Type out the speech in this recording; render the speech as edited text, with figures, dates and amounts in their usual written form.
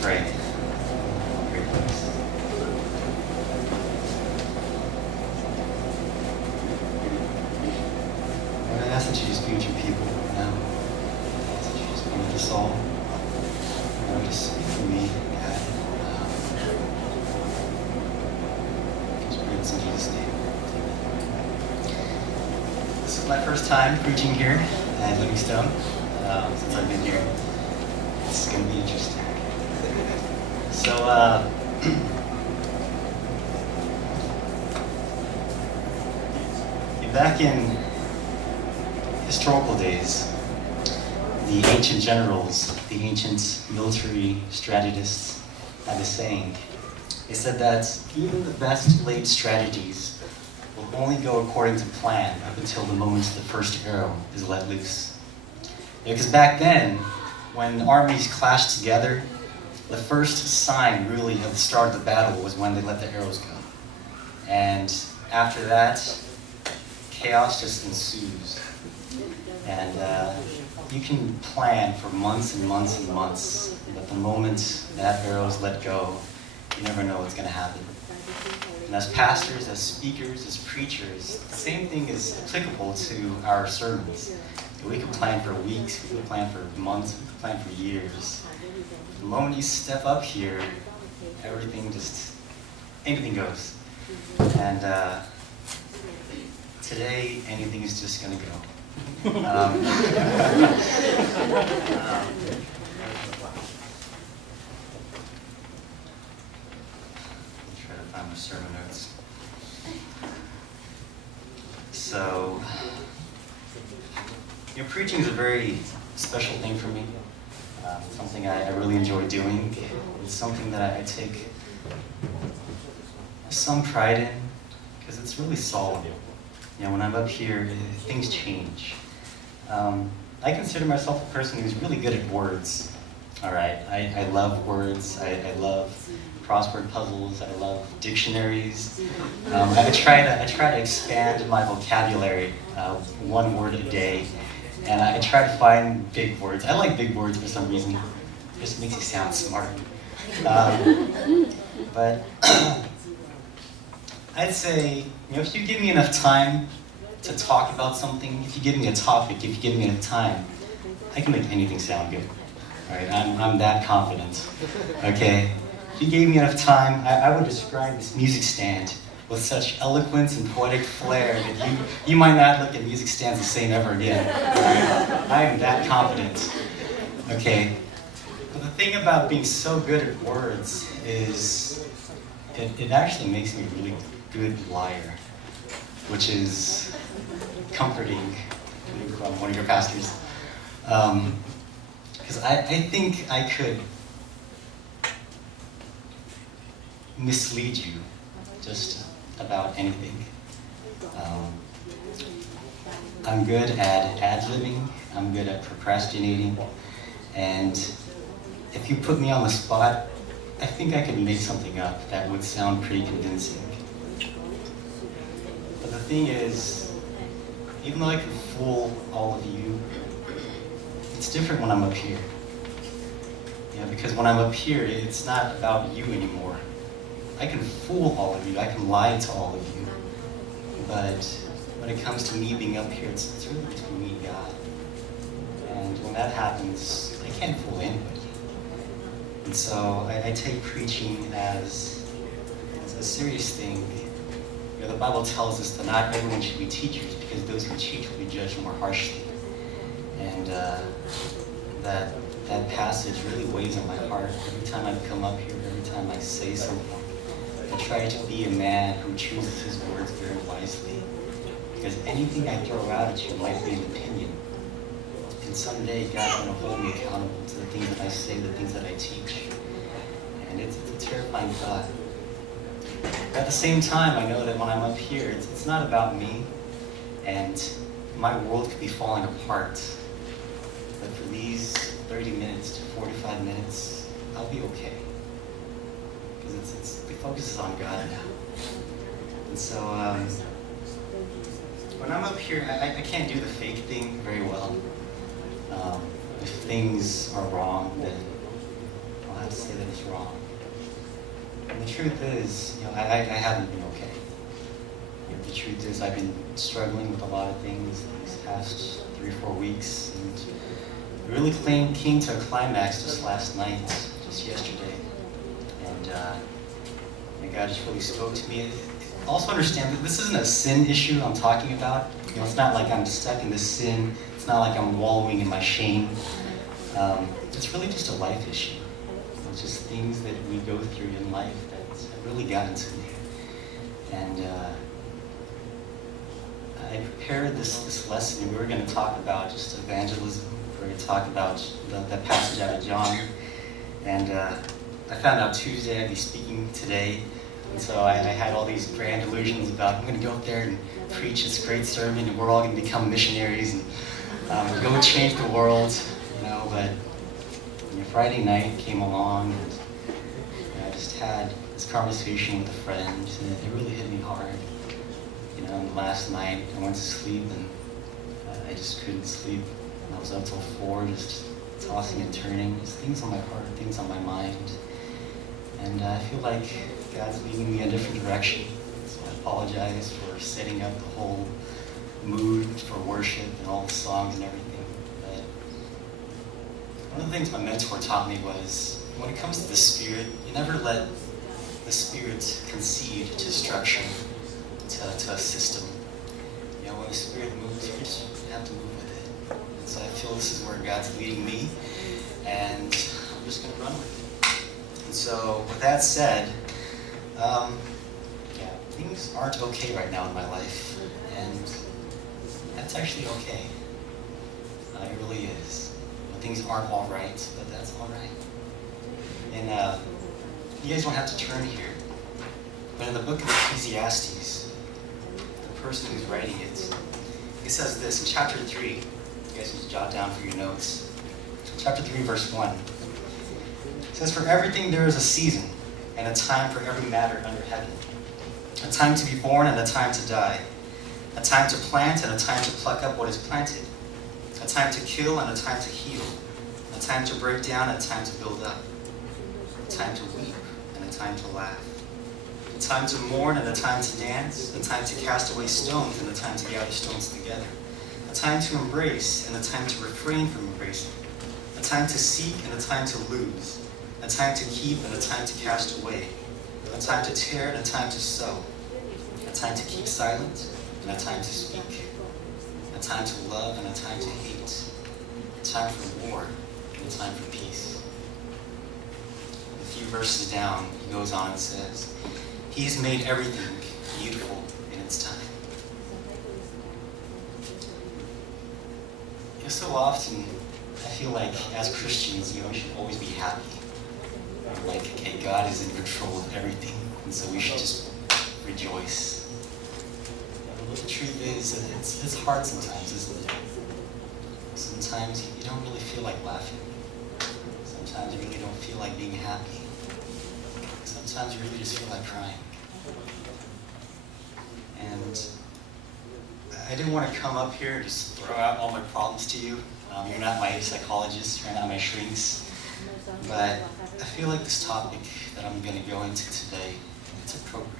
pray. Great place. Lord, I ask that you just be with your people now. I ask that you just be with us all. Lord, just speak for me, God. Just pray this in Jesus' name. This is my first time preaching here at Livingstone since I've been here. It's going to be interesting. So, back in historical days, the ancient generals, the ancient military strategists had a saying. They said that even the best laid strategies will only go according to plan up until the moment the first arrow is let loose. Because back then, when armies clashed together, the first sign really of the start of the battle was when they let the arrows go. And after that, chaos just ensues. And you can plan for months and months and months, but the moment that arrow is let go, you never know what's going to happen. And as pastors, as speakers, as preachers, the same thing is applicable to our sermons. We could plan for weeks, we could plan for months, we could plan for years. The moment you step up here, anything goes. And today, anything is just going to go. I'll try to find my sermon notes. So, preaching is a very special thing for me. It's something I really enjoy doing. It's something that I take some pride in because it's really solemn. When I'm up here, things change. I consider myself a person who's really good at words. All right, I love words. I love crossword puzzles. I love dictionaries. I try to expand my vocabulary one word a day. And I try to find big words. I like big words for some reason. It just makes you sound smart. But I'd say, if you give me enough time to talk about something, if you give me a topic, if you give me enough time, I can make anything sound good. All right, I'm that confident. Okay? If you gave me enough time, I would describe this music stand with such eloquence and poetic flair that you might not look at music stands the same ever again. Right? I am that confident. Okay? But the thing about being so good at words is it actually makes me a really good liar, which is comforting from one of your pastors. Because I think I could mislead you just about anything. I'm good at ad-libbing, I'm good at procrastinating, and if you put me on the spot, I think I could make something up that would sound pretty convincing. But the thing is, even though I could fool all of you, it's different when I'm up here. Because when I'm up here, it's not about you anymore. I can fool all of you, I can lie to all of you, but when it comes to me being up here, it's really between me and God. And when that happens, I can't fool anybody. And so I take preaching as a serious thing. The Bible tells us that not everyone should be teachers because those who teach will be judged more harshly. And that passage really weighs on my heart. Every time I come up here, every time I say something, I try to be a man who chooses his words very wisely. Because anything I throw out at you might be an opinion. And someday God's going to hold me accountable to the things that I say, the things that I teach. And it's a terrifying thought. At the same time, I know that when I'm up here, it's not about me. And my world could be falling apart. But for these 30 minutes to 45 minutes, I'll be okay. Because it focuses on God now. And so, when I'm up here, I can't do the fake thing very well. If things are wrong, then I'll have to say that what's wrong. And the truth is, I haven't been okay. The truth is, I've been struggling with a lot of things these past 3 or 4 weeks, and it really came to a climax just last night, just yesterday. And God just really spoke to me. Also understand that this isn't a sin issue I'm talking about. It's not like I'm stuck in this sin. It's not like I'm wallowing in my shame. It's really just a life issue. It's just things that we go through in life that have really gotten to me. And I prepared this lesson, and we were going to talk about just evangelism. We were going to talk about the passage out of John. And I found out Tuesday I'd be speaking today. And so I had all these grand illusions about I'm going to go up there and preach this great sermon, and we're all going to become missionaries and go change the world. But Friday night came along, and I just had this conversation with a friend, and it really hit me hard. And last night I went to sleep, and I just couldn't sleep. And I was up till 4, just tossing and turning, just things on my heart, things on my mind. And I feel like God's leading me in a different direction. So I apologize for setting up the whole mood for worship and all the songs and everything. But one of the things my mentor taught me was, when it comes to the Spirit, you never let the Spirit concede to structure, to a system. When the Spirit moves, you just have to move with it. And so I feel this is where God's leading me, and I'm just going to run with it. And so, with that said, things aren't okay right now in my life, and that's actually okay. It really is. Things aren't all right, but that's all right. And you guys don't have to turn here, but in the book of Ecclesiastes, the person who's writing it, he says this in chapter 3. You guys can jot down for your notes. Chapter 3, verse 1. It says, "For everything there is a season, and a time for every matter under heaven. A time to be born and a time to die. A time to plant and a time to pluck up what is planted. A time to kill and a time to heal. A time to break down and a time to build up. A time to weep and a time to laugh. A time to mourn and a time to dance. A time to cast away stones and a time to gather stones together. A time to embrace and a time to refrain from embracing. A time to seek and a time to lose. A time to keep and a time to cast away. A time to tear and a time to sow. A time to keep silent and a time to speak. A time to love and a time to hate. A time for war and a time for peace." A few verses down, he goes on and says, "He's made everything beautiful in its time." So often, I feel like as Christians, we should always be happy. Like, okay, God is in control of everything, and so we should just rejoice. But the truth is that it's hard sometimes, isn't it? Sometimes you don't really feel like laughing. Sometimes you really don't feel like being happy. Sometimes you really just feel like crying. And I didn't want to come up here and just throw out all my problems to you. You're not my psychologist, you're not my shrinks. But I feel like this topic that I'm going to go into today, it's appropriate.